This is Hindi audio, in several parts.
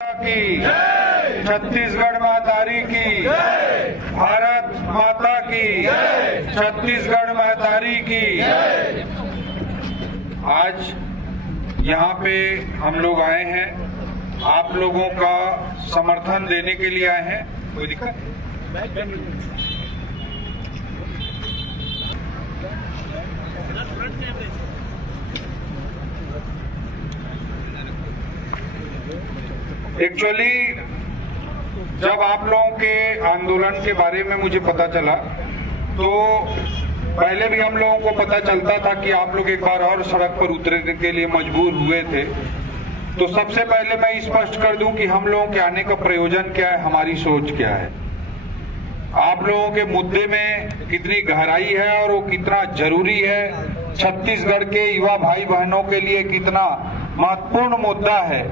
की छत्तीसगढ़ महतारी की, भारत माता की, छत्तीसगढ़ महतारी की। आज यहाँ पे हम लोग आए हैं, आप लोगों का समर्थन देने के लिए आए हैं। कोई दिक्कत? एक्चुअली जब आप लोगों के आंदोलन के बारे में मुझे पता चला तो पहले भी हम लोगों को पता चलता था कि आप लोग एक बार और सड़क पर उतरने के लिए मजबूर हुए थे। तो सबसे पहले मैं स्पष्ट कर दूं कि हम लोगों के आने का प्रयोजन क्या है, हमारी सोच क्या है, आप लोगों के मुद्दे में कितनी गहराई है और वो कितना जरूरी है, छत्तीसगढ़ के युवा भाई बहनों के लिए कितना महत्वपूर्ण मुद्दा है,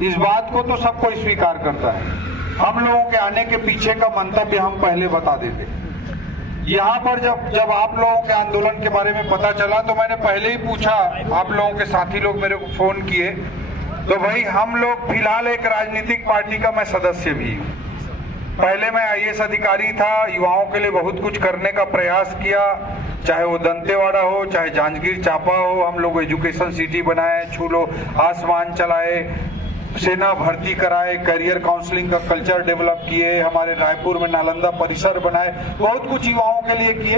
इस बात को तो सबको स्वीकार करता है। हम लोगों के आने के पीछे का मंतव्य हम पहले बता देते। यहाँ पर जब आप लोगों के आंदोलन के बारे में पता चला तो मैंने पहले ही पूछा, आप लोगों के साथी लोग मेरे को फोन किए, तो भाई हम लोग फिलहाल एक राजनीतिक पार्टी का मैं सदस्य भी हूँ। पहले मैं आईएएस अधिकारी था, युवाओं के लिए बहुत कुछ करने का प्रयास किया, चाहे वो दंतेवाड़ा हो, चाहे जांजगीर चांपा हो, हम लोग एजुकेशन सिटी बनाए, छूलो आसमान चलाए, सेना भर्ती कराए, करियर काउंसलिंग का कल्चर डेवलप किए, हमारे रायपुर में नालंदा परिसर बनाए, बहुत कुछ युवाओं के लिए किए।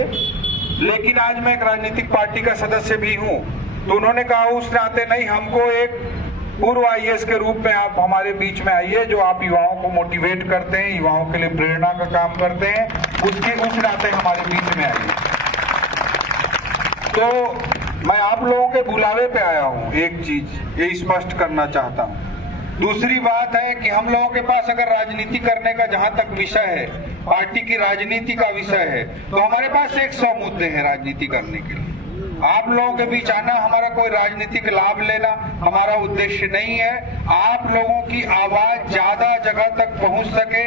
लेकिन आज मैं एक राजनीतिक पार्टी का सदस्य भी हूँ, तो उन्होंने कहा उस नाते नहीं, हमको एक पूर्व आईएएस के रूप में आप हमारे बीच में आइए, जो आप युवाओं को मोटिवेट करते हैं, युवाओं के लिए प्रेरणा का काम करते हैं, उस नाते हमारे बीच में आइए। तो मैं आप लोगों के बुलावे पे आया हूँ, एक चीज ये स्पष्ट करना चाहता हूँ। दूसरी बात है कि हम लोगों के पास अगर राजनीति करने का जहां तक विषय है, पार्टी की राजनीति का विषय है, तो हमारे पास 100 मुद्दे हैं राजनीति करने के लिए। आप लोगों के बीच आना हमारा कोई राजनीतिक लाभ लेना हमारा उद्देश्य नहीं है। आप लोगों की आवाज ज्यादा जगह तक पहुंच सके,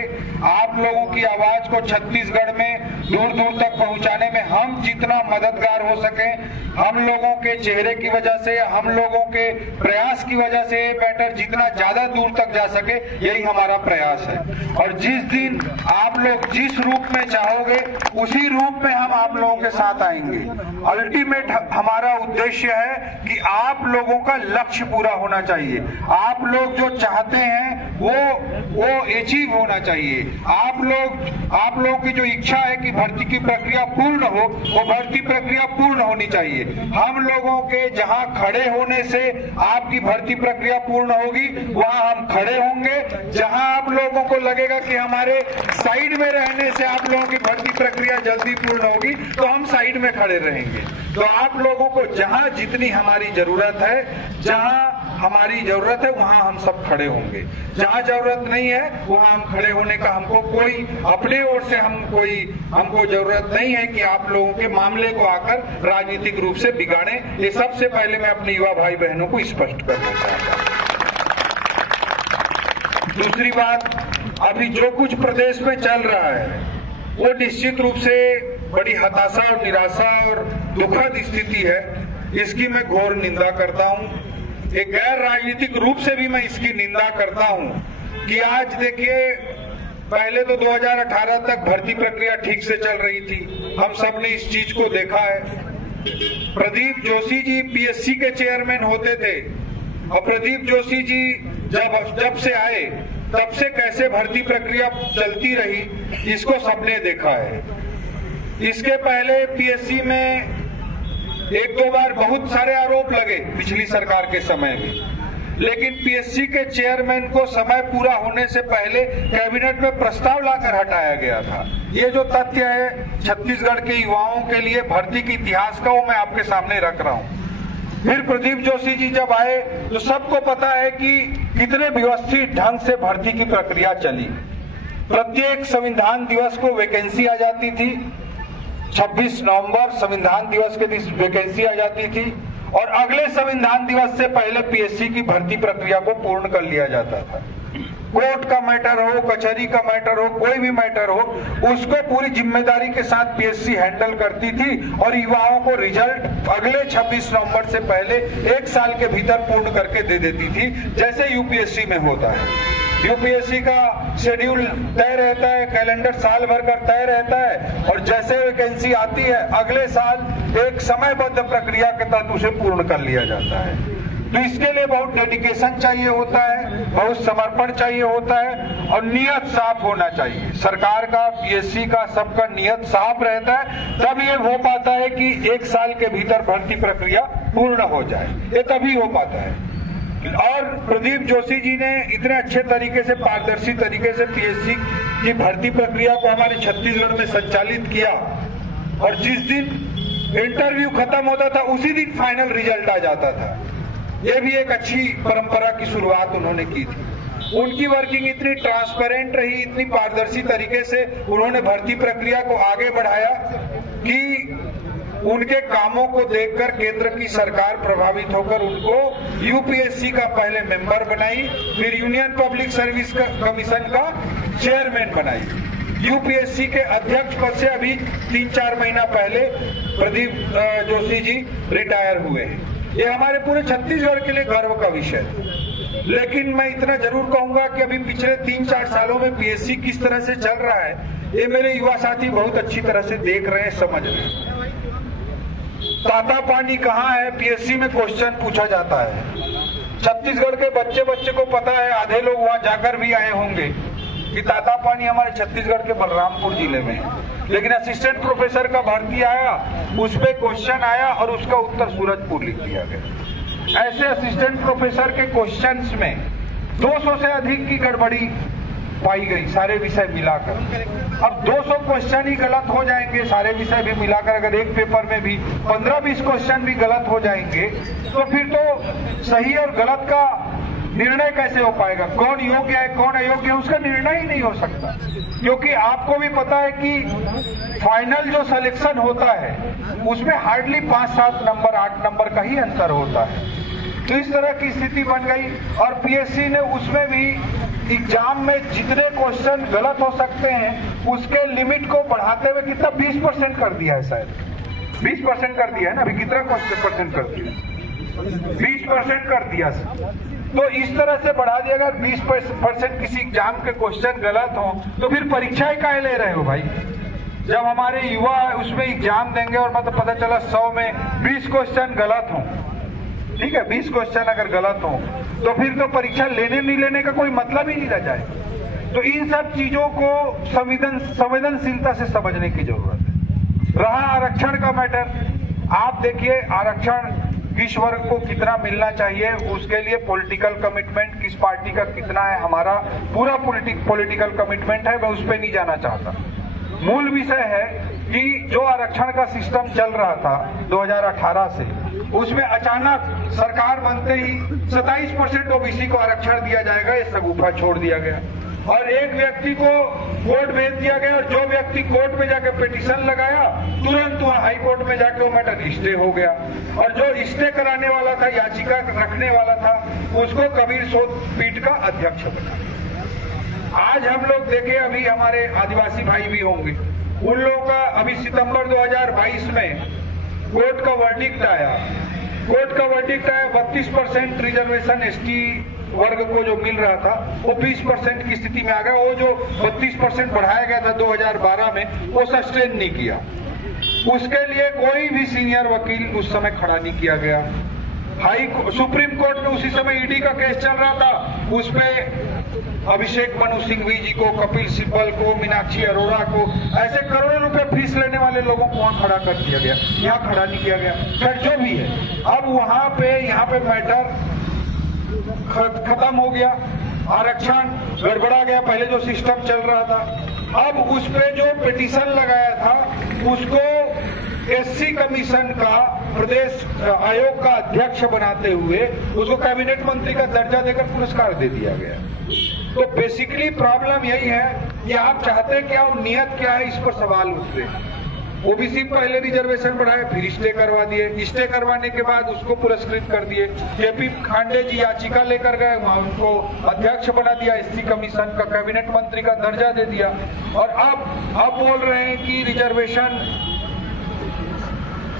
आप लोगों की आवाज को छत्तीसगढ़ में दूर दूर तक पहुंचाने में हम जितना मददगार हो सके, हम लोगों के चेहरे की वजह से, हम लोगों के प्रयास की वजह से ये मैटर जितना ज्यादा दूर तक जा सके, यही हमारा प्रयास है। और जिस दिन आप लोग जिस रूप में चाहोगे उसी रूप में हम आप लोगों के साथ आएंगे। अल्टीमेट हमारा उद्देश्य है कि आप लोगों का लक्ष्य पूरा होना चाहिए, आप लोग जो चाहते हैं वो अचीव होना चाहिए। आप लोगों की जो इच्छा है कि भर्ती की प्रक्रिया पूर्ण हो, वो भर्ती प्रक्रिया पूर्ण होनी चाहिए। हम लोगों के जहां खड़े होने से आपकी भर्ती प्रक्रिया पूर्ण होगी, वहां हम खड़े होंगे। जहां आप लोगों को लगेगा कि हमारे साइड में रहने से आप लोगों की भर्ती प्रक्रिया जल्दी पूर्ण होगी, तो हम साइड में खड़े रहेंगे। तो आप लोगों को जहां जितनी हमारी जरूरत है, जहां हमारी जरूरत है वहां हम सब खड़े होंगे, जहां जरूरत नहीं है वहां हम खड़े होने का हमको कोई अपने ओर से हमको जरूरत नहीं है कि आप लोगों के मामले को आकर राजनीतिक रूप से बिगाड़े। ये सबसे पहले मैं अपने युवा भाई बहनों को स्पष्ट करना चाहता हूं। दूसरी बात, अभी जो कुछ प्रदेश में चल रहा है वो निश्चित रूप से बड़ी हताशा और निराशा और दुखद स्थिति है, इसकी मैं घोर निंदा करता हूं। एक गैर राजनीतिक रूप से भी मैं इसकी निंदा करता हूं कि आज देखिए, पहले तो 2018 तक भर्ती प्रक्रिया ठीक से चल रही थी, हम सब ने इस चीज को देखा है। प्रदीप जोशी जी पीएससी के चेयरमैन होते थे, और प्रदीप जोशी जी जब से आए तब से कैसे भर्ती प्रक्रिया चलती रही, इसको सबने देखा है। इसके पहले पीएससी में एक दो बार बहुत सारे आरोप लगे पिछली सरकार के समय में, लेकिन पीएससी के चेयरमैन को समय पूरा होने से पहले कैबिनेट में प्रस्ताव लाकर हटाया गया था। ये जो तथ्य है छत्तीसगढ़ के युवाओं के लिए भर्ती के इतिहास का, वो मैं आपके सामने रख रहा हूँ। फिर प्रदीप जोशी जी जब आए तो सबको पता है कि कितने व्यवस्थित ढंग से भर्ती की प्रक्रिया चली। प्रत्येक संविधान दिवस को वैकेंसी आ जाती थी, 26 नवंबर संविधान दिवस के दिन वैकेंसी आ जाती थी, और अगले संविधान दिवस से पहले पीएससी की भर्ती प्रक्रिया को पूर्ण कर लिया जाता था। कोर्ट का मैटर हो, कचहरी का मैटर हो, कोई भी मैटर हो, उसको पूरी जिम्मेदारी के साथ पीएससी हैंडल करती थी और युवाओं को रिजल्ट अगले 26 नवंबर से पहले 1 साल के भीतर पूर्ण करके दे देती थी, जैसे यूपीएससी में होता है। यूपीएससी का शेड्यूल तय रहता है, कैलेंडर साल भर का तय रहता है और जैसे वैकेंसी आती है अगले साल एक समयबद्ध प्रक्रिया के तहत उसे पूर्ण कर लिया जाता है। तो इसके लिए बहुत डेडिकेशन चाहिए होता है, बहुत समर्पण चाहिए होता है और नियत साफ होना चाहिए। सरकार का, पीएससी का, सबका नियत साफ रहता है, तब ये हो पाता है कि एक साल के भीतर भर्ती प्रक्रिया पूर्ण हो जाए, ये तभी हो पाता है। और प्रदीप जोशी जी ने इतने अच्छे तरीके से, पारदर्शी तरीके से पीएससी की भर्ती प्रक्रिया को हमारे छत्तीसगढ़ में संचालित किया और जिस दिन इंटरव्यू खत्म होता था उसी दिन फाइनल रिजल्ट आ जाता था। ये भी एक अच्छी परंपरा की शुरुआत उन्होंने की थी। उनकी वर्किंग इतनी ट्रांसपेरेंट रही, इतनी पारदर्शी तरीके से उन्होंने भर्ती प्रक्रिया को आगे बढ़ाया कि उनके कामों को देखकर केंद्र की सरकार प्रभावित होकर उनको यूपीएससी का पहले मेंबर बनाई, फिर यूनियन पब्लिक सर्विस कमीशन का चेयरमैन बनाई। यूपीएससी के अध्यक्ष पद से अभी 3-4 महीना पहले प्रदीप जोशी जी रिटायर हुए हैं। ये हमारे पूरे छत्तीसगढ़ के लिए गर्व का विषय है। लेकिन मैं इतना जरूर कहूंगा कि अभी पिछले 3-4 सालों में पीएससी किस तरह से चल रहा है, ये मेरे युवा साथी बहुत अच्छी तरह से देख रहे हैं, समझ रहे हैं। ताता पानी कहाँ है, पीएससी में क्वेश्चन पूछा जाता है। छत्तीसगढ़ के बच्चे को पता है, आधे लोग वहां जाकर भी आए होंगे कि ताता पानी हमारे छत्तीसगढ़ के बलरामपुर जिले में है। लेकिन असिस्टेंट प्रोफेसर का भर्ती आया, उस पे क्वेश्चन आया और उसका उत्तर सूरजपुर लिख दिया गया। ऐसे असिस्टेंट प्रोफेसर के क्वेश्चंस में 200 से अधिक की गड़बड़ी पाई गई, सारे विषय मिलाकर। अब 200 क्वेश्चन ही गलत हो जाएंगे, सारे विषय भी मिलाकर अगर एक पेपर में भी 15-20 क्वेश्चन भी गलत हो जाएंगे तो फिर तो सही और गलत का निर्णय कैसे हो पाएगा? कौन योग्य है, कौन अयोग्य है, उसका निर्णय ही नहीं हो सकता। क्योंकि आपको भी पता है कि फाइनल जो सिलेक्शन होता है उसमें हार्डली 5-7 नंबर, 8 नंबर का ही अंतर होता है। तो इस तरह की स्थिति बन गई और पीएससी ने उसमें भी एग्जाम में जितने क्वेश्चन गलत हो सकते हैं उसके लिमिट को बढ़ाते हुए कितना 20% कर दिया है, शायद 20% कर दिया है ना। अभी कितना परसेंट कर दिया? 20% कर दिया। तो इस तरह से बढ़ा दिया, अगर 20% किसी एग्जाम के क्वेश्चन गलत हो तो फिर परीक्षाएं काहे ले रहे हो भाई? जब हमारे युवा उसमें एग्जाम देंगे और मतलब पता चला 100 में 20 क्वेश्चन गलत हो, ठीक है, 20 क्वेश्चन अगर गलत हो तो फिर तो परीक्षा लेने नहीं लेने का कोई मतलब ही नहीं रह जाए। तो इन सब चीजों को संवेदनशीलता से समझने की जरूरत है। रहा आरक्षण का मैटर, आप देखिए आरक्षण किस वर्ग को कितना मिलना चाहिए, उसके लिए पॉलिटिकल कमिटमेंट किस पार्टी का कितना है, हमारा पूरा पॉलिटिकल कमिटमेंट है, मैं उस पर नहीं जाना चाहता। मूल विषय है कि जो आरक्षण का सिस्टम चल रहा था 2018 से, उसमें अचानक सरकार बनते ही 27% ओबीसी को आरक्षण दिया जाएगा, ये सगुफा छोड़ दिया गया और एक व्यक्ति को कोर्ट भेज दिया गया और जो व्यक्ति कोर्ट में जाकर पिटीशन लगाया तुरंत वहां हाई कोर्ट में जाके वो मैटर स्टे हो गया और जो स्टे कराने वाला था, याचिका रखने वाला था, उसको कबीर सोद पीठ का अध्यक्ष बना। आज हम लोग देखे, अभी हमारे आदिवासी भाई भी होंगे, उन लोगों का अभी सितंबर 2022 में कोर्ट का वर्डिक्ट आया। 32% रिजर्वेशन एसटी वर्ग को जो मिल रहा था वो 20% की स्थिति में आ गया। वो जो 32% बढ़ाया गया था 2012 में, वो सस्टेन नहीं किया। उसके लिए कोई भी सीनियर वकील उस समय खड़ा नहीं किया गया। सुप्रीम कोर्ट में उसी समय ईडी का केस चल रहा था, उसमें अभिषेक मनु सिंघवी जी को, कपिल सिब्बल को, मीनाक्षी अरोड़ा को, ऐसे करोड़ों रुपए फीस लेने वाले लोगों को वहां खड़ा कर दिया गया, यहाँ खड़ा नहीं किया गया। खैर जो भी है, अब वहां पे यहाँ पे मैटर खत्म हो गया, आरक्षण गड़बड़ा गया। पहले जो सिस्टम चल रहा था, अब उस पे जो पिटीशन लगाया था उसको एससी कमीशन का प्रदेश आयोग का अध्यक्ष बनाते हुए उसको कैबिनेट मंत्री का दर्जा देकर पुरस्कार दे दिया गया। तो बेसिकली प्रॉब्लम यही है कि आप चाहते क्या और नियत क्या है, इस पर सवाल उठ रहे हैं। ओबीसी पहले रिजर्वेशन बढ़ाए, फिर स्टे करवा दिए, स्टे करवाने के बाद उसको पुरस्कृत कर दिए। केपी खांडे जी याचिका लेकर गए, वहां उनको अध्यक्ष बना दिया, एससी कमीशन का कैबिनेट मंत्री का दर्जा दे दिया। और अब बोल रहे हैं कि रिजर्वेशन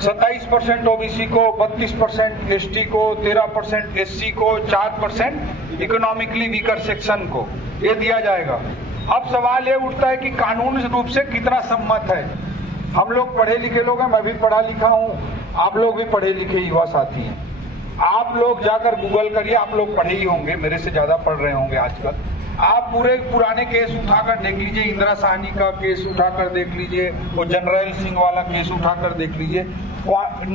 27% ओबीसी को, 32% एसटी को, 13% एससी को, 4% इकोनॉमिकली वीकर सेक्शन को ये दिया जाएगा। अब सवाल ये उठता है कि कानूनी रूप से कितना सम्मत है। हम लोग पढ़े लिखे लोग हैं, मैं भी पढ़ा लिखा हूं, आप लोग भी पढ़े लिखे युवा साथी हैं। आप लोग जाकर गूगल करिए, आप लोग पढ़े ही होंगे, मेरे से ज्यादा पढ़ रहे होंगे आजकल। आप पूरे पुराने केस उठाकर देख लीजिए, इंदिरा साहनी का केस उठाकर देख लीजिए, वो जनरल सिंह वाला केस उठाकर देख लीजिए।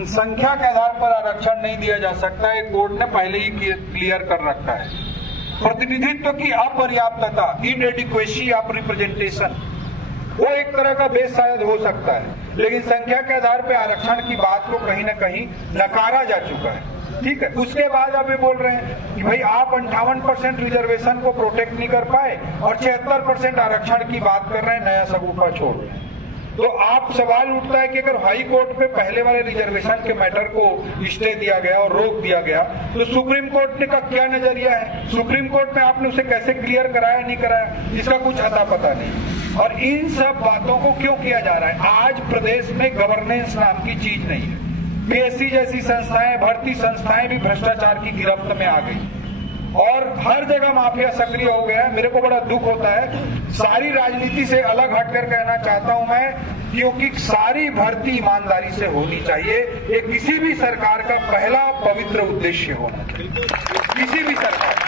संख्या के आधार पर आरक्षण नहीं दिया जा सकता, ये कोर्ट ने पहले ही क्लियर कर रखा है। प्रतिनिधित्व की अपर्याप्तता, इनएडिक्वेसी ऑफ रिप्रेजेंटेशन, वो एक तरह का बेस शायद हो सकता है, लेकिन संख्या के आधार पर आरक्षण की बात को कहीं न कहीं नकारा जा चुका है। ठीक है, उसके बाद अब ये बोल रहे हैं कि भाई आप 58% रिजर्वेशन को प्रोटेक्ट नहीं कर पाए और 76% आरक्षण की बात कर रहे हैं, नया सगुफा छोड़ रहे हैं। तो आप सवाल उठता है कि अगर हाई कोर्ट पे पहले वाले रिजर्वेशन के मैटर को स्टे दिया गया और रोक दिया गया, तो सुप्रीम कोर्ट ने का क्या नजरिया है? सुप्रीम कोर्ट में आपने उसे कैसे क्लियर कराया, नहीं कराया, इसका कुछ अता पता नहीं। और इन सब बातों को क्यों किया जा रहा है? आज प्रदेश में गवर्नेंस नाम की चीज नहीं है। पीएससी जैसी संस्थाएं, भर्ती संस्थाएं भी भ्रष्टाचार की गिरफ्त में आ गई और हर जगह माफिया सक्रिय हो गया है। मेरे को बड़ा दुख होता है, सारी राजनीति से अलग हटकर कहना चाहता हूं मैं, क्योंकि सारी भर्ती ईमानदारी से होनी चाहिए। ये किसी भी सरकार का पहला पवित्र उद्देश्य होना चाहिए, किसी भी सरकार।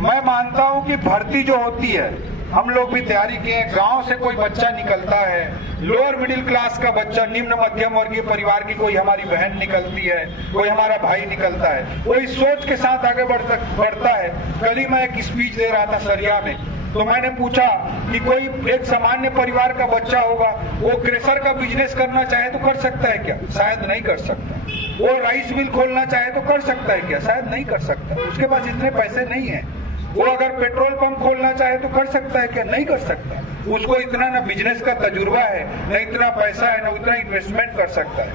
मैं मानता हूं कि भर्ती जो होती है, हम लोग भी तैयारी किए, गांव से कोई बच्चा निकलता है, लोअर मिडिल क्लास का बच्चा, निम्न मध्यम वर्गीय परिवार की कोई हमारी बहन निकलती है, कोई हमारा भाई निकलता है, वो इस सोच के साथ आगे बढ़ता है। कल ही मैं एक स्पीच दे रहा था सरिया में, तो मैंने पूछा कि कोई एक सामान्य परिवार का बच्चा होगा, वो क्रेशर का बिजनेस करना चाहे तो कर सकता है क्या? शायद नहीं कर सकता। वो राइस मिल खोलना चाहे तो कर सकता है क्या? शायद नहीं कर सकता, उसके पास इतने पैसे नहीं है। वो अगर पेट्रोल पंप खोलना चाहे तो कर सकता है क्या? नहीं कर सकता। उसको इतना ना बिजनेस का तजुर्बा है, न इतना पैसा है, न उतना इन्वेस्टमेंट कर सकता है।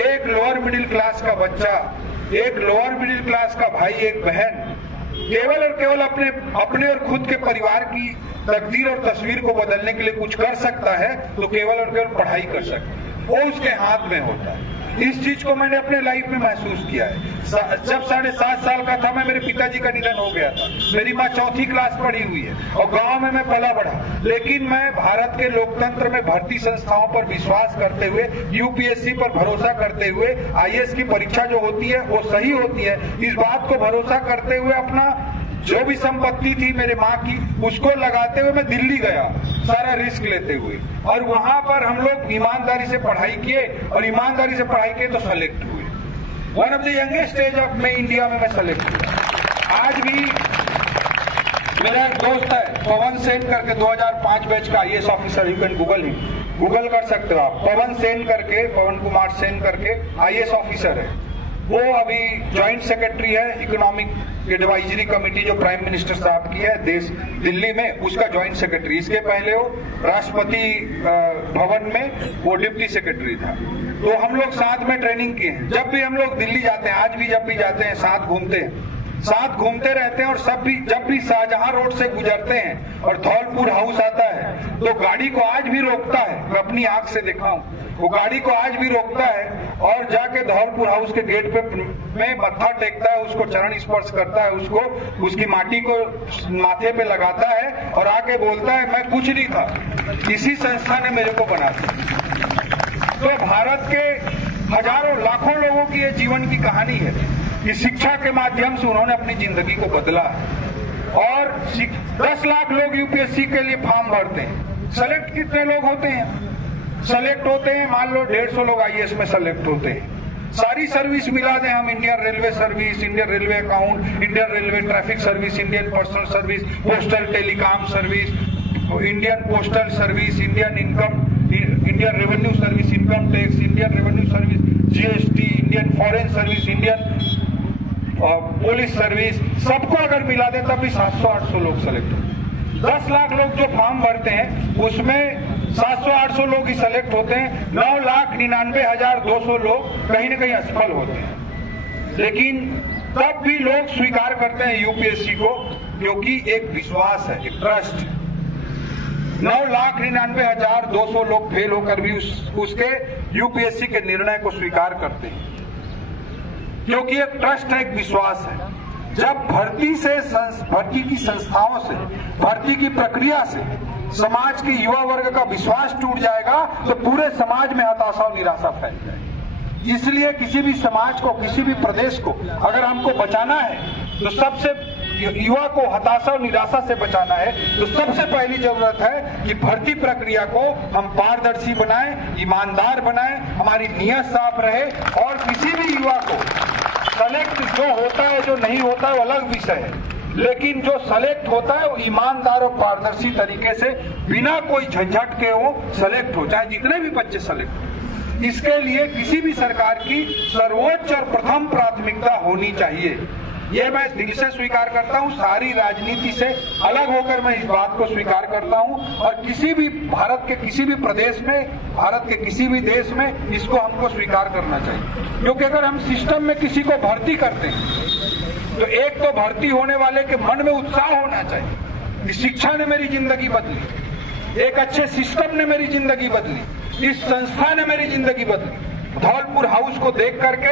एक लोअर मिडिल क्लास का बच्चा, एक लोअर मिडिल क्लास का भाई, एक बहन केवल और केवल अपने और खुद के परिवार की तकदीर और तस्वीर को बदलने के लिए कुछ कर सकता है तो केवल और केवल पढ़ाई कर सकता है, वो उसके हाथ में होता है। इस चीज को मैंने अपने लाइफ में महसूस किया है। जब 7.5 साल का था मैं, मेरे पिताजी का निधन हो गया था। मेरी माँ 4th क्लास पढ़ी हुई है और गांव में मैं पला बढ़ा, लेकिन मैं भारत के लोकतंत्र में भर्ती संस्थाओं पर विश्वास करते हुए, यूपीएससी पर भरोसा करते हुए, आईएएस की परीक्षा जो होती है वो सही होती है, इस बात को भरोसा करते हुए अपना जो भी संपत्ति थी मेरे माँ की, उसको लगाते हुए मैं दिल्ली गया, सारा रिस्क लेते हुए, और वहां पर हम लोग ईमानदारी से पढ़ाई किए और ईमानदारी से पढ़ाई किए तो सेलेक्ट हुए। One of the youngest age of में इंडिया में मैं सेलेक्ट हुआ। आज भी मेरा एक दोस्त है पवन सेन करके, 2005 बैच का IAS officer, you can Google कर सकते हो आप, पवन सेन करके, पवन कुमार सेन करके आईएएस ऑफिसर है। वो अभी ज्वाइंट सेक्रेटरी है इकोनॉमिक एडवाइजरी कमेटी जो प्राइम मिनिस्टर साहब की है देश दिल्ली में, उसका ज्वाइंट सेक्रेटरी। इसके पहले वो राष्ट्रपति भवन में वो डिप्टी सेक्रेटरी था। तो हम लोग साथ में ट्रेनिंग किए हैं। जब भी हम लोग दिल्ली जाते हैं, आज भी जब भी जाते हैं, साथ घूमते रहते हैं। और जब भी शाहजहां रोड से गुजरते हैं और धौलपुर हाउस आता है तो गाड़ी को आज भी रोकता है, मैं अपनी आंख से देखा हूं, वो गाड़ी को आज भी रोकता है और जाके धौलपुर हाउस के गेट पे में मत्था टेकता है, उसको चरण स्पर्श करता है, उसको उसकी माटी को माथे पे लगाता है और आके बोलता है मैं कुछ नहीं था, इसी संस्था ने मेरे को बना दिया। तो भारत के हजारों लाखों लोगों की ये जीवन की कहानी है कि शिक्षा के माध्यम से उन्होंने अपनी जिंदगी को बदला और 10 लाख लोग यूपीएससी के लिए फॉर्म भरते हैं। सेलेक्ट कितने लोग होते हैं? सेलेक्ट होते हैं मान लो 150 लोग आईएएस में सेलेक्ट होते हैं। सारी सर्विस मिला दें हम, Indian railway service, Indian railway account, Indian railway traffic service, Indian personal service, postal telecom service, Indian postal service, Indian revenue service, income tax, Indian revenue service, GST, Indian foreign service, Indian police service, सबको अगर मिला दे तब भी 700-800 लोग सेलेक्ट होते हैं। 10 लाख लोग जो फॉर्म भरते हैं उसमें 700-800 लोग ही सेलेक्ट होते हैं। 9,99,200 लोग कहीं न कहीं असफल होते हैं। लेकिन तब भी लोग स्वीकार करते हैं यूपीएससी को, क्योंकि एक विश्वास है, एक ट्रस्ट। 9,99,200 लोग फेल होकर भी उसके यूपीएससी के निर्णय को स्वीकार करते हैं, क्योंकि एक ट्रस्ट है, एक विश्वास है। जब भर्ती की संस्थाओं से, भर्ती की प्रक्रिया से समाज के युवा वर्ग का विश्वास टूट जाएगा तो पूरे समाज में हताशा और निराशा फैल जाएगी। इसलिए किसी भी समाज को, किसी भी प्रदेश को अगर हमको बचाना है तो सबसे, युवा को हताशा और निराशा से बचाना है तो सबसे पहली जरूरत है कि भर्ती प्रक्रिया को हम पारदर्शी बनाएं, ईमानदार बनाएं, हमारी नीयत साफ रहे और किसी भी युवा को सेलेक्ट जो होता है, जो नहीं होता है वो अलग विषय है, लेकिन जो सेलेक्ट होता है वो ईमानदार और पारदर्शी तरीके से बिना कोई झंझट के वो सेलेक्ट हो, चाहे जितने भी बच्चे सेलेक्ट हो। इसके लिए किसी भी सरकार की सर्वोच्च और प्रथम प्राथमिकता होनी चाहिए। ये मैं दिल से स्वीकार करता हूँ, सारी राजनीति से अलग होकर मैं इस बात को स्वीकार करता हूँ और किसी भी भारत के किसी भी प्रदेश में, भारत के किसी भी देश में इसको हमको स्वीकार करना चाहिए। क्योंकि अगर हम सिस्टम में किसी को भर्ती करते हैं तो एक तो भर्ती होने वाले के मन में उत्साह होना चाहिए कि शिक्षा ने मेरी जिंदगी बदली, एक अच्छे सिस्टम ने मेरी जिंदगी बदली, इस संस्था ने मेरी जिंदगी बदली। धौलपुर हाउस को देख करके,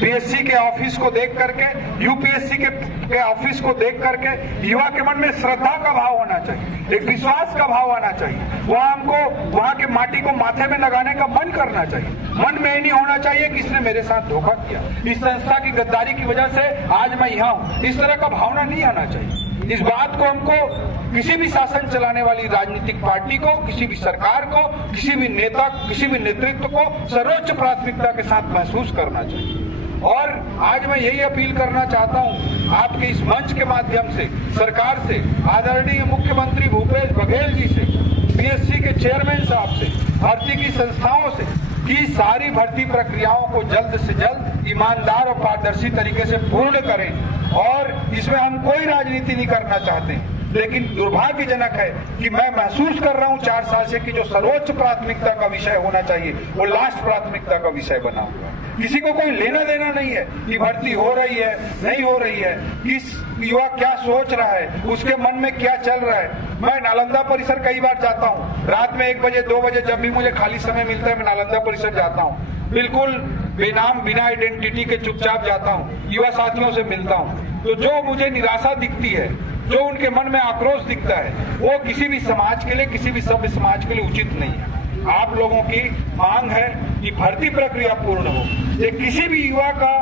पीएससी के ऑफिस को देख करके, यूपीएससी के ऑफिस को देख करके युवा के मन में श्रद्धा का भाव होना चाहिए, एक विश्वास का भाव आना चाहिए। वहाँ के माटी को माथे में लगाने का मन करना चाहिए। मन में नहीं होना चाहिए कि इसने मेरे साथ धोखा किया, इस संस्था की गद्दारी की वजह से आज मैं यहाँ हूँ, इस तरह का भावना नहीं आना चाहिए। इस बात को हमको किसी भी शासन चलाने वाली राजनीतिक पार्टी को, किसी भी सरकार को, किसी भी नेता, किसी भी नेतृत्व को सर्वोच्च प्राथमिकता के साथ महसूस करना चाहिए। और आज मैं यही अपील करना चाहता हूं आपके इस मंच के माध्यम से सरकार से, आदरणीय मुख्यमंत्री भूपेश बघेल जी से, पीएससी के चेयरमैन साहब से, भर्ती की संस्थाओं से कि सारी भर्ती प्रक्रियाओं को जल्द से जल्द ईमानदार और पारदर्शी तरीके से पूर्ण करें। और इसमें हम कोई राजनीति नहीं करना चाहते, लेकिन दुर्भाग्यजनक है कि मैं महसूस कर रहा हूं 4 साल से कि जो सर्वोच्च प्राथमिकता का विषय होना चाहिए वो लास्ट प्राथमिकता का विषय बना हुआ है। किसी को कोई लेना देना नहीं है कि भर्ती हो रही है नहीं हो रही है, किस युवा क्या सोच रहा है, उसके मन में क्या चल रहा है। मैं नालंदा परिसर कई बार जाता हूँ, रात में 1 बजे 2 बजे जब भी मुझे खाली समय मिलता है मैं नालंदा परिसर जाता हूँ, बिल्कुल बेनाम बिना आइडेंटिटी के चुपचाप जाता हूँ, युवा साथियों से मिलता हूँ। तो जो मुझे निराशा दिखती है, जो उनके मन में आक्रोश दिखता है, वो किसी भी समाज के लिए, किसी भी सभ्य समाज के लिए उचित नहीं है। आप लोगों की मांग है कि भर्ती प्रक्रिया पूर्ण हो, ये किसी भी युवा का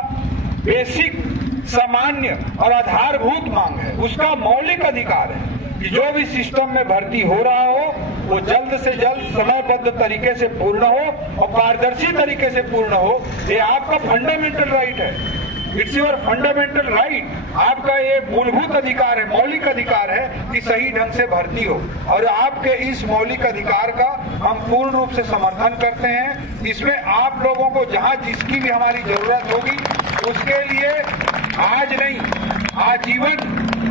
बेसिक, सामान्य और आधारभूत मांग है, उसका मौलिक अधिकार है कि जो भी सिस्टम में भर्ती हो रहा हो वो जल्द से जल्द समयबद्ध तरीके से पूर्ण हो और पारदर्शी तरीके से पूर्ण हो। ये आपका फंडामेंटल राइट है, इट्स योर फंडामेंटल राइट। आपका ये मूलभूत अधिकार है, मौलिक अधिकार है कि सही ढंग से भर्ती हो, और आपके इस मौलिक अधिकार का हम पूर्ण रूप से समर्थन करते हैं। इसमें आप लोगों को जहां जिसकी भी हमारी जरूरत होगी उसके लिए आज नहीं,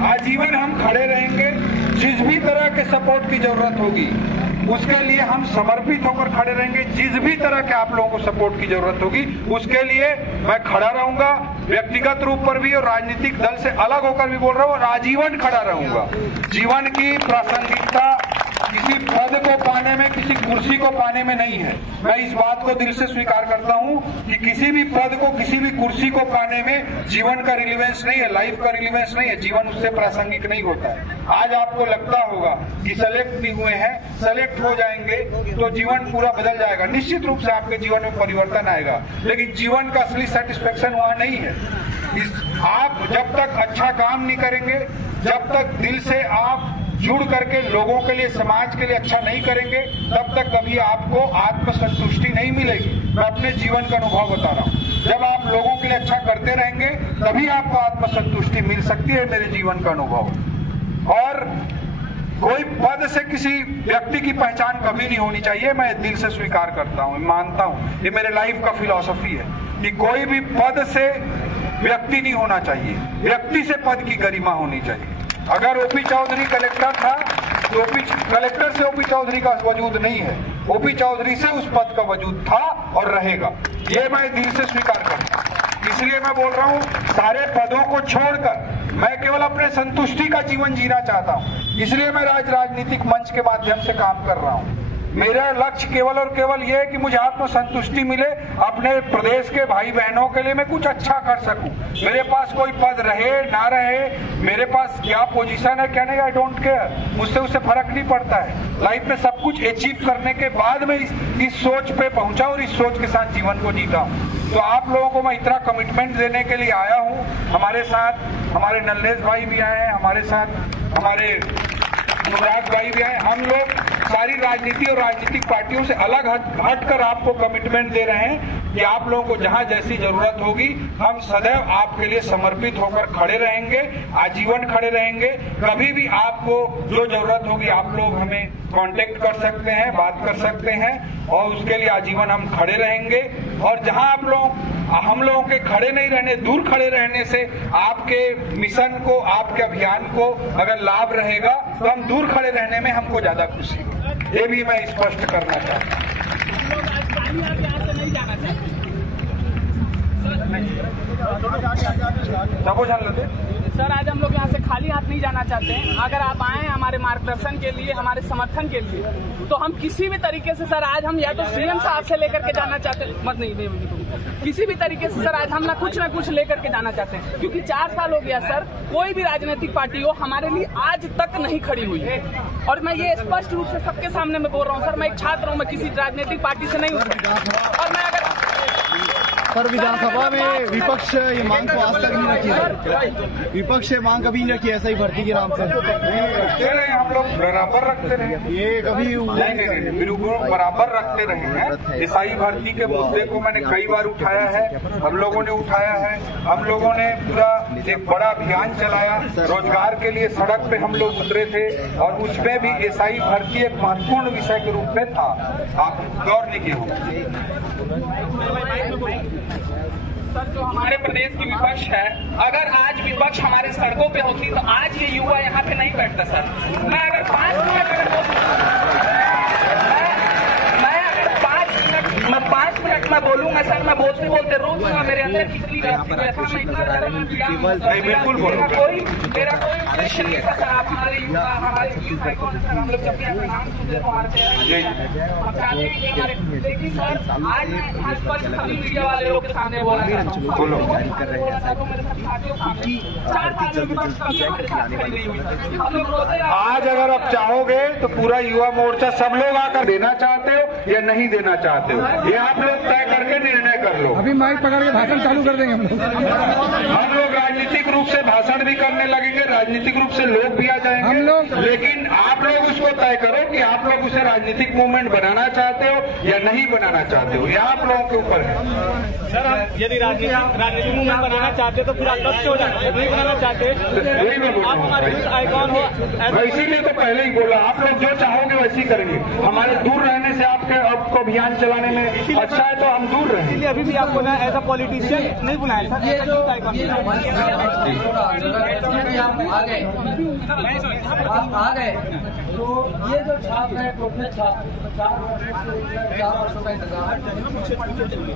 आजीवन हम खड़े रहेंगे। जिस भी तरह के सपोर्ट की जरूरत होगी उसके लिए हम समर्पित होकर खड़े रहेंगे। जिस भी तरह के आप लोगों को सपोर्ट की जरूरत होगी उसके लिए मैं खड़ा रहूंगा, व्यक्तिगत रूप पर भी और राजनीतिक दल से अलग होकर भी बोल रहा हूँ, और आजीवन खड़ा रहूंगा। जीवन की प्रासंगिकता किसी पद को पाने में, किसी कुर्सी को पाने में नहीं है। मैं इस बात को दिल से स्वीकार करता हूं कि किसी भी पद को, किसी भी कुर्सी को पाने में जीवन का रिलीवेंस नहीं है, लाइफ का रिलीवेंस नहीं है, जीवन उससे प्रासंगिक नहीं होता है। आज आपको लगता होगा कि सेलेक्ट नहीं हुए हैं, सेलेक्ट हो जाएंगे तो जीवन पूरा बदल जाएगा। निश्चित रूप से आपके जीवन में परिवर्तन आएगा, लेकिन जीवन का असली सेटिस्फेक्शन वहां नहीं है। आप जब तक अच्छा काम नहीं करेंगे, जब तक दिल से आप जुड़ करके लोगों के लिए, समाज के लिए अच्छा नहीं करेंगे, तब तक कभी आपको आत्मसंतुष्टि नहीं मिलेगी। मैं अपने जीवन का अनुभव बता रहा हूँ, जब आप लोगों के लिए अच्छा करते रहेंगे तभी आपको आत्मसंतुष्टि मिल सकती है, मेरे जीवन का अनुभव। और कोई पद से किसी व्यक्ति की पहचान कभी नहीं होनी चाहिए, मैं दिल से स्वीकार करता हूँ, मानता हूँ, ये मेरे लाइफ का फिलॉसफी है कि कोई भी पद से व्यक्ति नहीं होना चाहिए, व्यक्ति से पद की गरिमा होनी चाहिए। अगर ओपी चौधरी कलेक्टर था तो कलेक्टर से ओपी चौधरी का वजूद नहीं है, ओपी चौधरी से उस पद का वजूद था और रहेगा, ये मैं दिल से स्वीकार करता हूं। इसलिए मैं बोल रहा हूं, सारे पदों को छोड़कर मैं केवल अपने संतुष्टि का जीवन जीना चाहता हूँ। इसलिए मैं राजनीतिक मंच के माध्यम से काम कर रहा हूँ। मेरा लक्ष्य केवल और केवल ये है कि मुझे आत्मसंतुष्टि मिले, अपने प्रदेश के भाई बहनों के लिए मैं कुछ अच्छा कर सकूं। मेरे पास कोई पद रहे ना रहे, मेरे पास क्या पोजीशन है क्या नहीं, आई डोंट केयर, मुझसे उससे फर्क नहीं पड़ता है। लाइफ में सब कुछ अचीव करने के बाद में इस सोच पे पहुंचा और इस सोच के साथ जीवन को जीता हूं। तो आप लोगों को मैं इतना कमिटमेंट देने के लिए आया हूं। हमारे साथ हमारे नल्लेश भाई भी आए हैं, हमारे साथ हमारे अनुराग भाई भी आए। हम लोग सारी राजनीति और राजनीतिक पार्टियों से अलग हटकर आपको कमिटमेंट दे रहे हैं कि आप लोगों को जहां जैसी जरूरत होगी हम सदैव आपके लिए समर्पित होकर खड़े रहेंगे, आजीवन खड़े रहेंगे। कभी भी आपको जो जरूरत होगी आप लोग हमें कांटेक्ट कर सकते हैं, बात कर सकते हैं और उसके लिए आजीवन हम खड़े रहेंगे। और जहां हम लोगों के खड़े नहीं रहने, दूर खड़े रहने से आपके मिशन को, आपके अभियान को अगर लाभ रहेगा तो हम दूर खड़े रहने में हमको ज्यादा खुशी है। ये भी मैं स्पष्ट करना चाहता हूँ। सर आज हम लोग यहाँ से खाली हाथ नहीं जाना चाहते हैं। अगर आप आए हैं हमारे मार्गदर्शन के लिए, हमारे समर्थन के लिए, तो हम किसी भी तरीके से सर आज हम या तो सीएम साहब से लेकर के जाना चाहते हैं, मत नहीं किसी भी तरीके से सर आज हम ना कुछ लेकर के जाना चाहते हैं। क्योंकि 4 साल हो गया सर, कोई भी राजनीतिक पार्टी हो हमारे लिए आज तक नहीं खड़ी हुई है। और मैं ये स्पष्ट रूप से सबके सामने में बोल रहा हूँ सर, मैं एक छात्र हूँ, मैं किसी राजनीतिक पार्टी से नहीं हूँ। और मैं अगर पर विधानसभा में विपक्ष ये मांग को आज तक नहीं रखी है, विपक्ष ये मांग कभी नहीं रखी ऐसा ही भर्ती के नाम से। हम लोग बराबर रखते रहे, ये कभी नहीं बराबर रखते रहे हैं। ईसाई भर्ती के मुद्दे को मैंने कई बार उठाया है, हम लोगों ने उठाया है। हम लोगों ने पूरा एक बड़ा अभियान चलाया, रोजगार के लिए सड़क पे हम लोग उतरे थे और उसमें भी ईसाई भर्ती एक महत्वपूर्ण विषय के रूप में था। आप गौर नहीं किए होंगे सर, जो हमारे प्रदेश की विपक्ष है, अगर आज विपक्ष हमारे सड़कों पे होती तो आज ये युवा यहाँ पे नहीं बैठता सर। मैं अगर 5 मिनट में बोलूंगा सर, मैं बोलते बोलते रोकूंगा, मेरे अंदर कितनी बिल्कुल मेरा कोई उद्देश्य नहीं था सर। आप हमारे युवा, हमारे सर, हम लोग जब भी आपका नाम सुनते हैं हमारे हम चाहते हैं कि हमारे, लेकिन सर आज मैं स्पष्ट सभी मीडिया वाले लोग के सामने बोला आज अगर आप चाहोगे तो पूरा युवा मोर्चा सब लोग आकर देना चाहते हो या नहीं देना चाहते हो, ये आप लोग तय करके निर्णय कर लो। अभी माइक पकड़ के भाषण चालू कर देंगे हम लोग राजनीतिक रूप से भाषण भी करने लगेंगे, राजनीतिक रूप से लोग भी आ जाएंगे, लेकिन आप लोग उसको तय करो कि आप लोग उसे राजनीतिक मूवमेंट बनाना चाहते हो या नहीं बनाना चाहते हो, ये आप लोगों के ऊपर है। सर हम यदि राजनीतिक मूवमेंट बनाना चाहते तो पूरा कब से हो जाता है, नहीं बनाना चाहते आप हमारे आइकॉन हो। इसीलिए तो पहले ही बोला, आप लोग जो चाहोगे वैसे ही करेंगे। हमारे दूर रहने से आपको अभियान चलाने में अच्छा है तो हम दूर रहें। इसलिए अभी भी आपको ना एज अ पॉलिटिशियन नहीं बुलाया सर। ये जो आप आ गए तो ये जो छात्र है टोटल छात्र 4 वर्षों का इंतजार,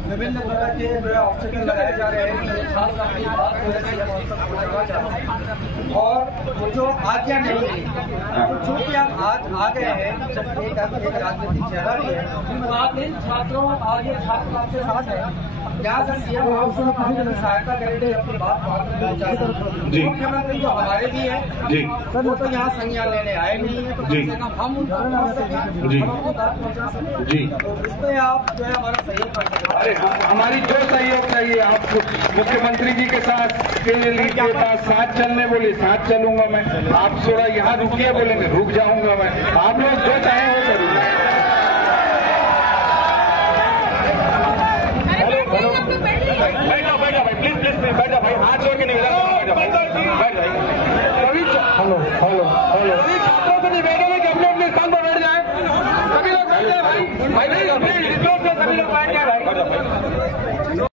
विभिन्न तरह के जो ऑब्स्टिकल लगाए जा रहे हैं कि छात्र अपनी बात को और वो जो आज्ञा नहीं मिली, तो चूंकि आप आज आ गए हैं, एक राजनीतिक चेहरा भी है, तो आप इन छात्रों और ये छात्र आपके साथ है क्या सर सीएम आपसे सहायता करेंगे अपनी बात मुख्यमंत्री जो हमारे भी है सर, वो तो यहाँ संज्ञान लेने आए नहीं है, तो कम से कम हम उनको बात पहुँचा सकें, तो इस पे आप जो है हमारा सहयोग कर सकते हैं। अरे हमारी जो सहयोग चाहिए आप मुख्यमंत्री जी के साथ साथ चलने बोले साथ चलूंगा मैं, आप थोड़ा यहाँ रुकिए बोलेंगे रुक जाऊंगा मैं, आप लोग जो चाहे वो करूंगा। बैठा भाई प्लीज बैठा भाई, हाथ जोड़ के नहीं हेलो छात्रों को नहीं बैठोगे कि हम लोग अपने स्थान पर बैठ जाए, सभी लोग बैठ जाए भाई।